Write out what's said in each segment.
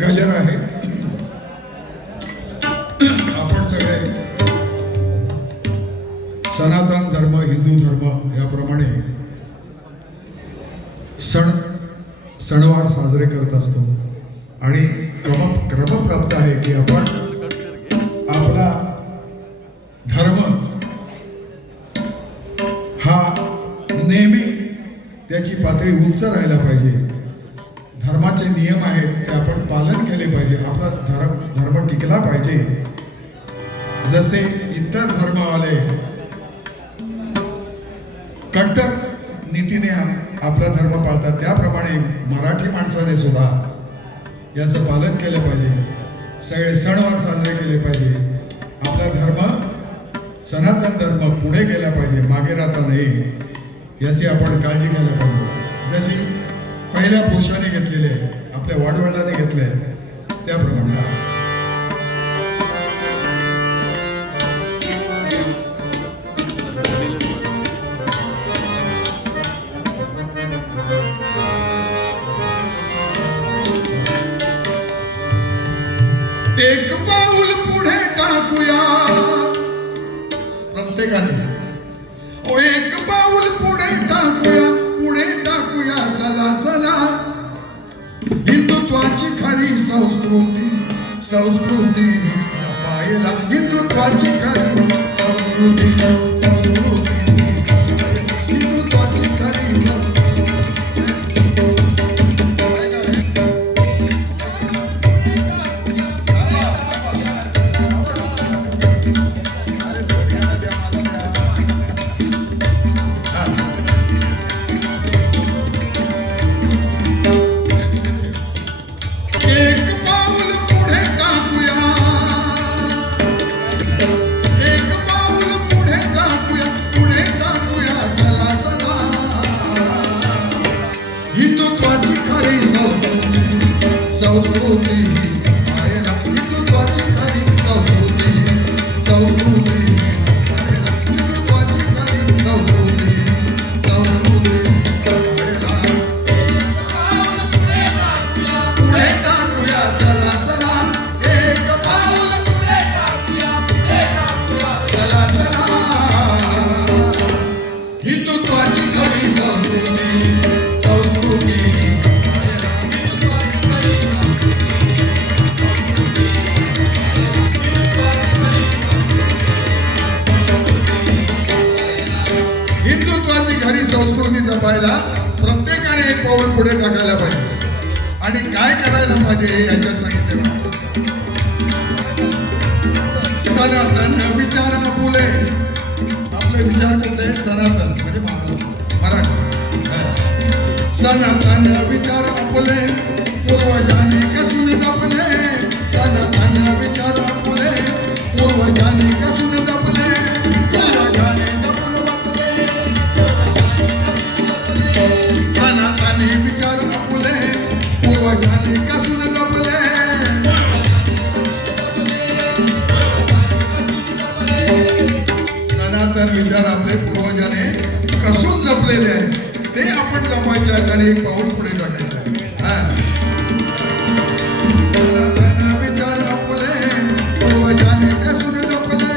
गजर आहे. आपण सगळे सनातन धर्म, हिंदू धर्म याप्रमाणे सणवार साजरे करत असतो आणि क्रमप्राप्त आहे की आपण आपला धर्म हा नेहमी त्याची पातळी उंच राहायला पाहिजे. धर्माचे नियम आहेत ते आपण पालन केले पाहिजे. आपला धर्म टिकला पाहिजे. जसे इतर धर्म आले कट्टर नीतीने आपला धर्म पाळतात, त्याप्रमाणे मराठी माणसाने सुद्धा याचं पालन केलं पाहिजे. सगळे सणवार साजरे केले पाहिजे. आपला धर्म, सनातन धर्म पुढे गेला पाहिजे, मागे राहता नाही याची आपण काळजी घ्यायला पाहिजे. जशी पहिल्या पुरुषाने घेतलेले, आपल्या वडवडिलांनी घेतले त्याप्रमाणे. एक पाऊल पुढे टाकूया प्रत्येकाने. ओ एक पाऊल पुढे टाकूया चला चला. हिंदुत्वाची खरी संस्कृती जपायला. हिंदुत्वाची खरी संस्कृती हिंदुत्वाची खरी संस्कृती हिंदुत्वाची खरी संस्कृती हिंदुत्वाची खरी संस्कृती पुढे टाकूया चला चला. एक पाऊल पुढे टाकूया चला चला. हिंदुत्वाची खरी संस्कृती खरी संस्कृती जपायला प्रत्येकाने एक पाऊल पुढे टाकायला पाहिजे. आणि काय करायला पाहिजे याच्यात सांगितले. सनातन विचार आपुले. आपले विचार कोणते? सनातन म्हणजे मराठी. सनातन विचार आपुले पूर्वजाने कसून जपले. सनातन विचार आपुले पूर्वजाने कसून जपले. पूर्वजाने जपून बसले. सनातनी विचार आपुले पूर्वजाने कसून जपले. सनातन विचार आपले पूर्वजाने कसून जपलेले आहे, ते आपण जपायचे आहेत आणि एक पाऊल पुढे टाकायचं आहे. सनातन विचार आपुले पूर्वजाने कसून जपले.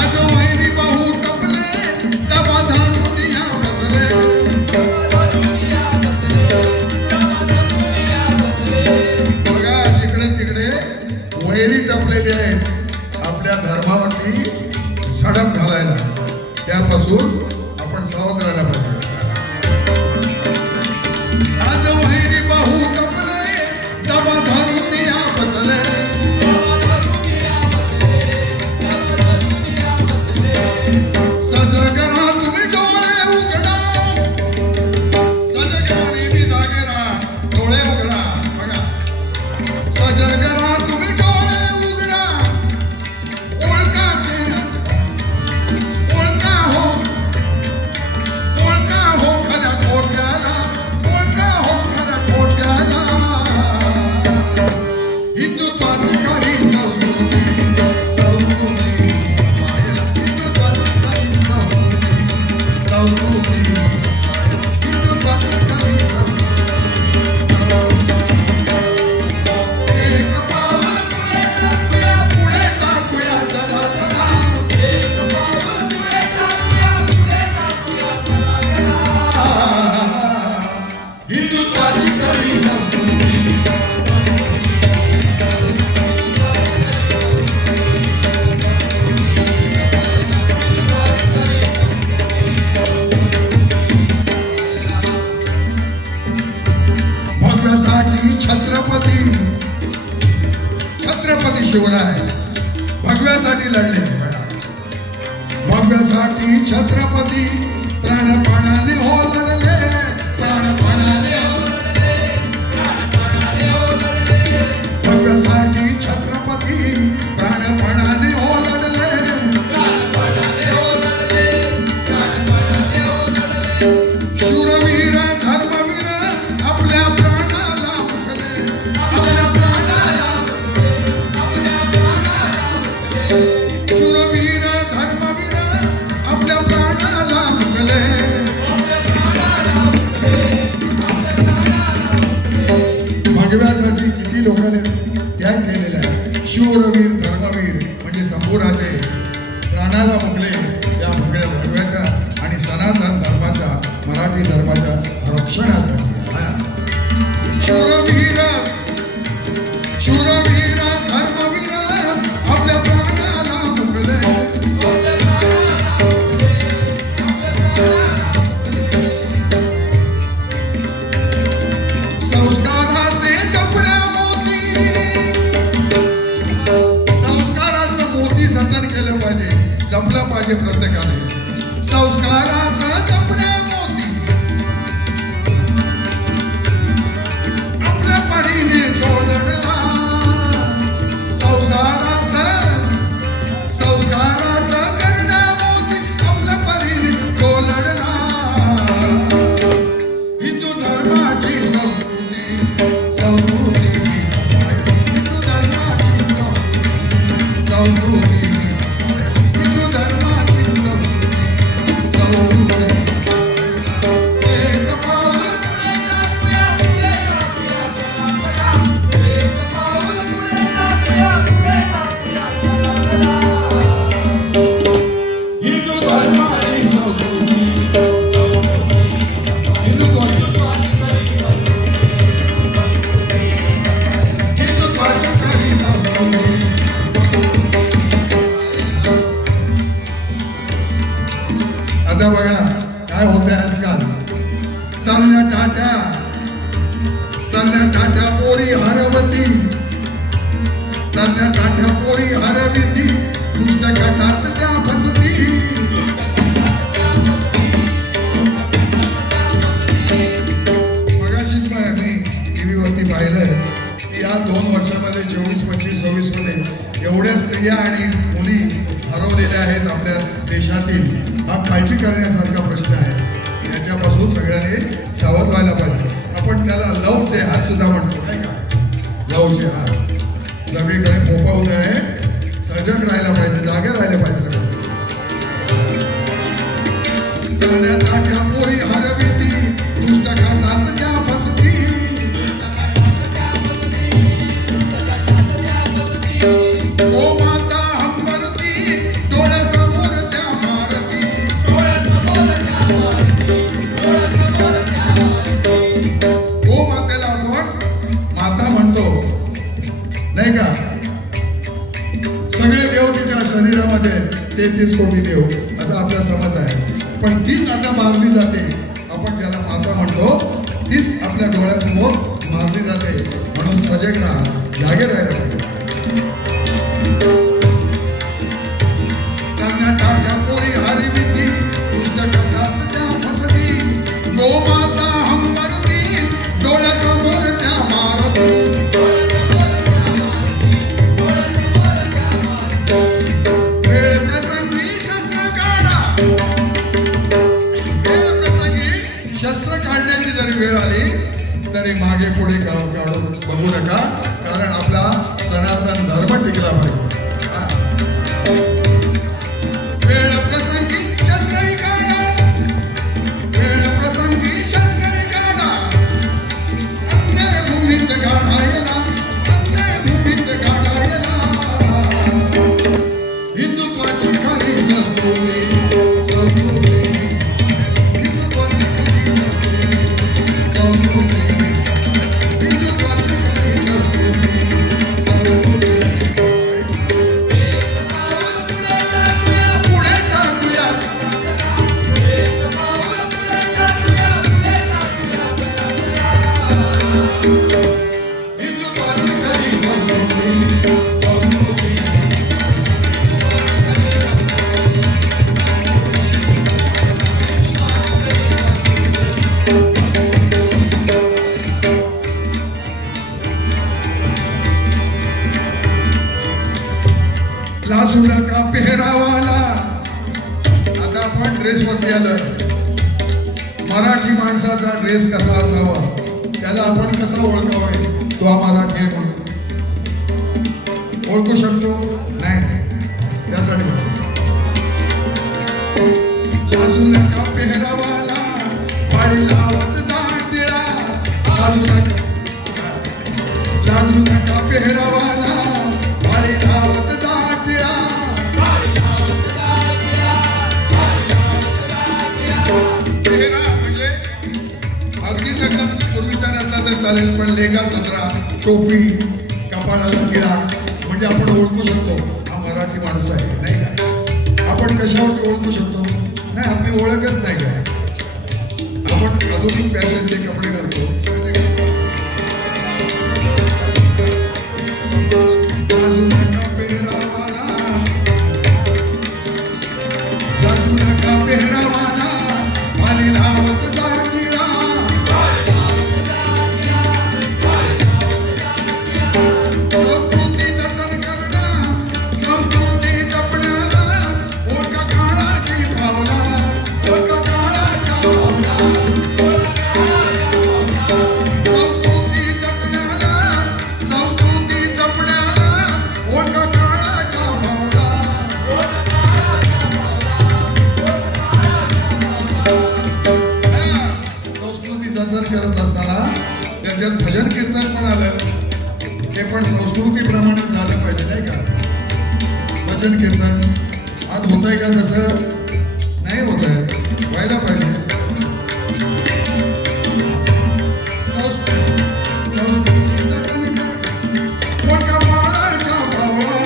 आज वैरी बहु तपले दबा धारून या बसले. बघा जिकडे तिकडे वैरी टपलेले आहेत आपल्या धर्मावरती झडप घालायला. त्यापासून आपण सावध राहायला पाहिजे. आज छत्रपती शिवराय भगव्यासाठी लढले. भगव्यासाठी छत्रपती प्राणपणाने हो लढले. प्राणपणाने हो लढले. भगव्यासाठी छत्रपती प्राणपणाने हो लढले. शूरवीर धर्मवीर आपल्या प्राणाला मुकले. आपल्या प्राणाला शूरवीर धर्मवीर आपल्या प्राणाला मुकले. भगव्यासाठी किती लोकांनी त्याग केलेला आहे. शूरवीर धर्मवीर म्हणजे संपूराचे प्राणाला मुकले या भगव्याच्या आणि सनातन धर्माच्या मराठी धर्माच्या रक्षणासाठी. शूरवीर शूरवीर धर्मवीर आपल्या प्राणाला मुकले. संस्काराचे जपण्या मोती. संस्काराचं मोती जतन केलं पाहिजे, जपलं पाहिजे प्रत्येकाने. संस्काराचं जपण्या मोती आपल्या परीने जो लढला. संस्काराचं करण्या मोती आपल्या परीने जो लढला. हिंदू धर्माची संस्कृती संस्कृती हिंदू धर्माची संस्कृती हिंदू धर्माची संस्कृती. एक पाऊल हिंदू धर्माची संस्कृती हिंदुत्वाची खरी संस्कृती. आता बघा काय होतंय आजकाल. तरण्या ताट्या पोरी हरवती. तरण्या ताट्या पोरी हरवती. दुष्ट गटात त्या फसती. मगाशीच मी टीव्ही वरती पाहिलं की या 2 वर्षामध्ये 24, 25, 26 मध्ये एवढ्या स्त्रिया आणि मुली हरवलेल्या आहेत आपल्या देशातील. हा काळजी करण्यासारखा प्रश्न आहे. याच्यापासून सगळ्यांनी सावध व्हायला पाहिजे. आपण त्याला लवचे हात सुद्धा म्हणतो नाही का. लवचे हात सगळीकडे फोपा होत आहे. सजग राहायला पाहिजे, जागे राहायला पाहिजे सगळं. ताट्या पोरी हरविती. दुष्ट घाटात त्या फसती. ओ माता हंबरती. डोळ्यासमोर त्या मारती. गो मातेला आपण माता म्हणतो नाही का. सगळे देव तिच्या शरीरामध्ये 33 कोटी देव असा आपला समज आहे. पण तीच आता मारली जाते. आपण ज्याला माता म्हणतो तीच आपल्या डोळ्यासमोर मारली जाते. म्हणून सजग राहा, जागे राहायला पाहिजे. त्यांना टाट्या पोरी हरविती. दुष्ट गटात त्या फसती. गोमाता हंबरती. डोळ्यासमोर त्या मारती. शस्त्र काढण्याची जरी वेळ आली तरी मागे लाजू नका पेहरावाला. आता आपण ड्रेस वरती आलोय. मराठी माणसाचा ड्रेस कसा असावा, त्याला आपण कसा ओळखावे, तो हा मराठी आहे म्हणून ओळखू शकतो नाही. त्यासाठी लाजू नका पेहरावाला, पाळी लावत जा टिळा. लाजू नका पेहरावाला, पाळी लावत जा टिळा. पेहरा म्हणजे अगदीच एकदम पूर्वीचा नसला तर चालेल, पण लेगा सदरा, टोपी, कपाळाला टिळा म्हणजे आपण ओळखू शकतो हा मराठी माणूस आहे, नाही का? आपण कशावरती ओळखू शकतो? नाही, आपली ओळखच नाही काय. आपण आधुनिक फॅशनचे कपडे घालतो. लाजू नका पेहरावाला, लाजू नका पेहरावाला, पाणी लावत जा टिळा. संस्कृती जतन करणं, संस्कृती जपण्याला ओळखा काळाची भावना, ओळखा काळाच्या भावना. संस्कृती जपण्याला, संस्कृती जपण्याला ओळखा काळाच्या भावना. संस्कृती जतन करत असताना त्याच्यात भजन कीर्तन पण आलं. ते पण संस्कृतीप्रमाणे झालं पाहिजे, नाही का? भजन कीर्तन आज होत आहे का? तसं नाही होत आहे, व्हायला पाहिजे. संस्कृती जतन कर, ओळखा काळाच्या भावना,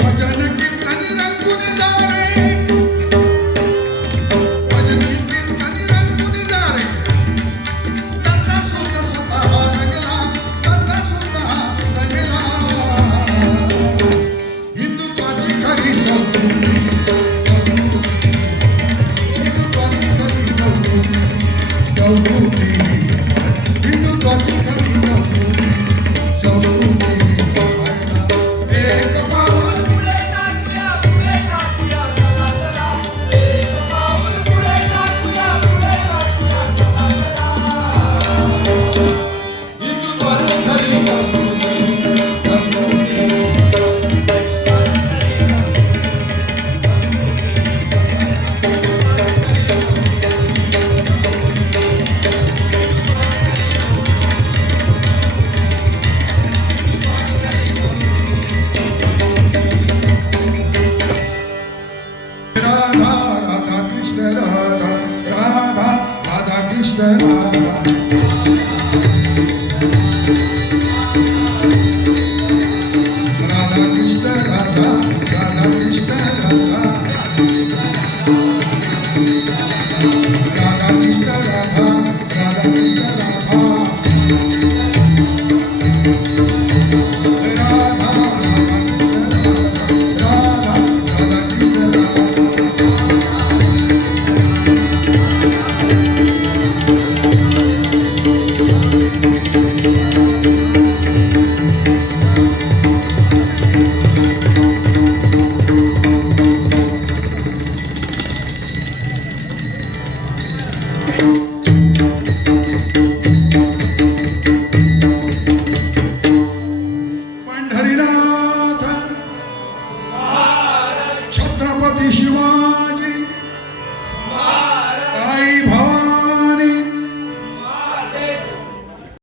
भजन कीर्तन रंगून जा रे, भजन कीर्तन रंगून जा रे. दत्ता स्वतः रंगला, दत्ता स्वतः रंगला. हिंदुत्वाची खरी संस्कृती, संस्कृती, हिंदुत्वाची खरी संस्कृती, संस्कृती, हिंदुत्वाची खरी संस्कृती, संस्कृती. एक पाऊल पुढे टाकूया, पुढे टाकूया जगाला. एक पाऊल पुढे टाकूया, पुढे टाकूया जगाला. हिंदुत्वाची खरी संस्कृती, संस्कृती. राधा राधा कृष्ण राधा, राधा राधा कृष्ण राधा. राधा कृष्ण राधा, राधा कृष्ण राधा. राधा कृष्ण राधा, राधा कृष्ण राधा. राधा राधा कृष्ण राधा, राधा राधा कृष्ण राधा. पंढरीनाथ छत्रपती शिवाजी